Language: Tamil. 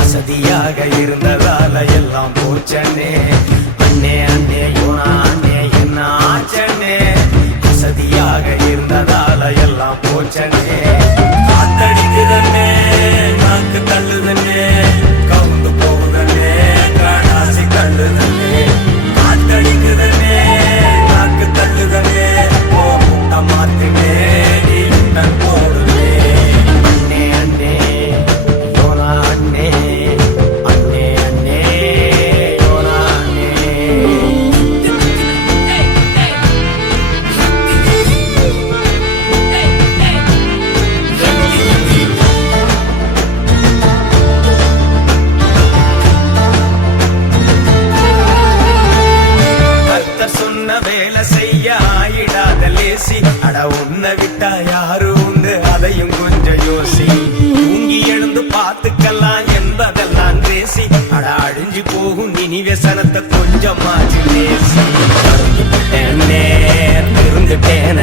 அசதியாக இருந்ததால எல்லாம் போச்சனே அண்ணே அண்ணே யோனா அண்ணே என்ன ஆச்சனே அசதியாக இருந்ததால எல்லாம் போச்சனே நான் உன்னை விட்டா யாரும் உண்டு? அதையும் கொஞ்சம் யோசி. தூங்கி எழுந்து பார்த்துக்கலாம் என்பதெல்லாம் பேசி. அட அழிஞ்சு போகும் நினைவசனத்தை கொஞ்சமாச்சு பேசி. திருந்துட்டேன் திருந்துட்டேன்